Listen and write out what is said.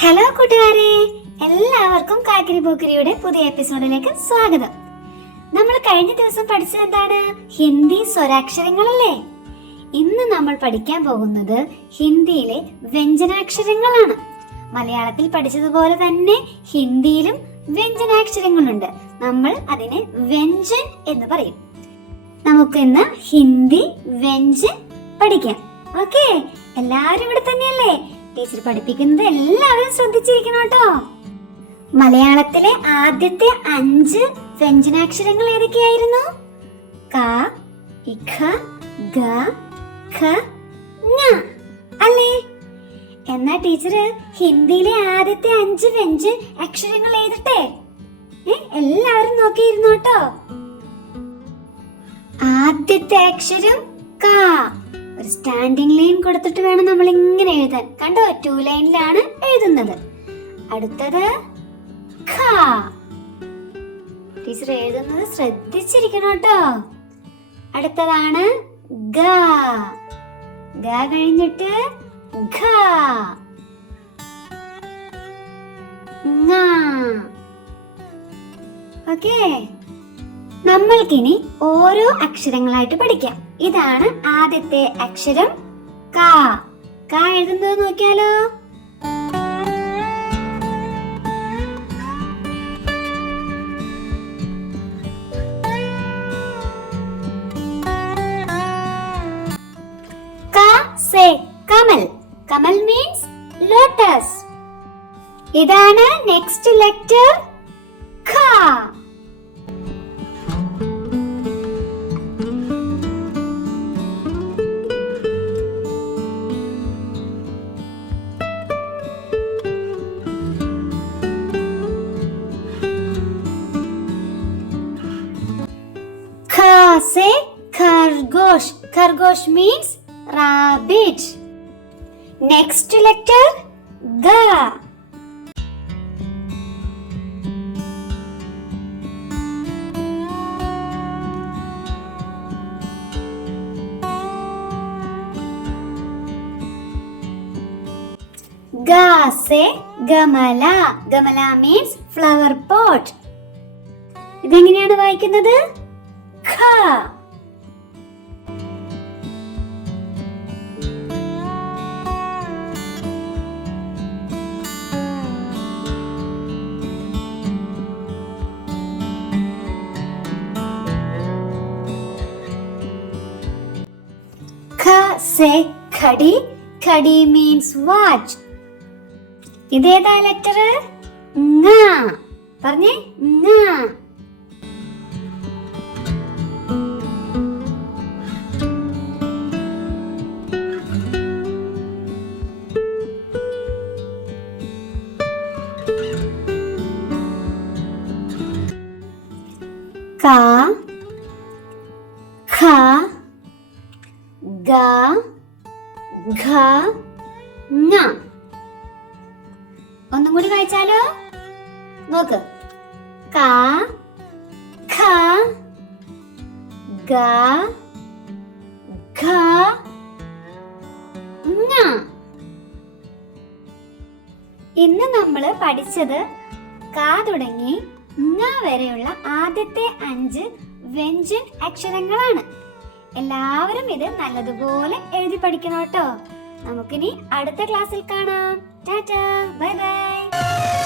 Hello കൂട്ടുകാരെ, എല്ലാവർക്കും കാക്കിരി പോക്കിരിയുടെ പുതിയ എപ്പിസോഡിലേക്ക് സ്വാഗതം. നമ്മൾ കഴിഞ്ഞ ദിവസം പഠിച്ചത് എന്താണ്? ഹിന്ദി സ്വരാക്ഷരങ്ങളല്ലേ? ഇന്ന് നമ്മൾ പഠിക്കാൻ പോകുന്നത് ഹിന്ദിയിലെ വ്യഞ്ജനാക്ഷരങ്ങളാണ്. മലയാളത്തിൽ പഠിച്ചതുപോലെ തന്നെ ഹിന്ദിയിലും വ്യഞ്ജനാക്ഷരങ്ങളുണ്ട്. നമ്മൾ അതിനെ വ്യഞ്ജൻ എന്ന് പറയും. നമുക്ക് ഇന്ന് ഹിന്ദി വ്യഞ്ജൻ പഠിക്കാം. ഓക്കെ, എല്ലാവരും ഇവിടെ തന്നെയല്ലേ? ടീച്ചർ പഠിപ്പിക്കുന്നത് എല്ലാവരും ശ്രദ്ധിച്ചിരിക്കണം കേട്ടോ. മലയാളത്തിലെ ആദ്യത്തെ 5 വ്യഞ്ജനാക്ഷരങ്ങൾ ഏതൊക്കെയായിരുന്നു? ക, ഇഖ, ഗ, ഖ, ങ അല്ലേ? എന്നാ ടീച്ചർ ഹിന്ദിയിലെ ആദ്യത്തെ 5 വ്യഞ്ജന അക്ഷരങ്ങൾ എഴുതട്ടെ. എല്ലാവരും നോക്കിയിരുന്നു കേട്ടോ. ആദ്യത്തെ അക്ഷരം ക. ഒരു സ്റ്റാൻഡിംഗ് ലൈൻ കൊടുത്തിട്ട് വേണം നമ്മൾ ഇങ്ങനെ എഴുതാൻ. കണ്ടോ, 2 ലൈനിലാണ് എഴുതുന്നത്. അടുത്തത് ഖ. ടീച്ചർ എഴുതുന്നത് ശ്രദ്ധിച്ചിരിക്കണം കേട്ടോ. അടുത്തതാണ് ഗ. ഗ കഴിഞ്ഞിട്ട് ഘ, ങ. ഓക്കേ, നമ്മൾക്കിനി ഓരോ അക്ഷരങ്ങളായിട്ട് പഠിക്കാം. ഇതാണ് ആദ്യത്തെ അക്ഷരം ക. ക എഴുതുന്നത് നോക്കിയാലോ. ക say Kamal. Kamal means lotus. ഇതാണ് നെക്സ്റ്റ് ലെറ്റർ ഖ. Say khargosh. Khargosh means rabbit. Next letter ga. Ga say gamala. Gamala means flower pot. ഇതെങ്ങനെയാണ് വായിക്കുന്നത്? ഖ. ഖ സേ ഖടി. ഖടി മീൻസ് വാച്ച്. ഇതേതാ ലെറ്റർ? ങ. പറഞ്ഞേ, ങ. ക, ഖ, ഗ, ഘ, ങ. ഒന്നും കൂടി വായിച്ചാലോ. നോക്ക്. ക, ഖ, ഗ, ഘ, ങ. ഇന്ന് നമ്മൾ പഠിച്ചത് ക തുടങ്ങി ങ വരെയുള്ള ആദ്യത്തെ 5 വ്യഞ്ജൻ അക്ഷരങ്ങളാണ്. എല്ലാവരും ഇത് നല്ലതുപോലെ എഴുതി പഠിക്കണം കേട്ടോ. നമുക്കിനി അടുത്ത ക്ലാസ്സിൽ കാണാം. Tata, bye bye.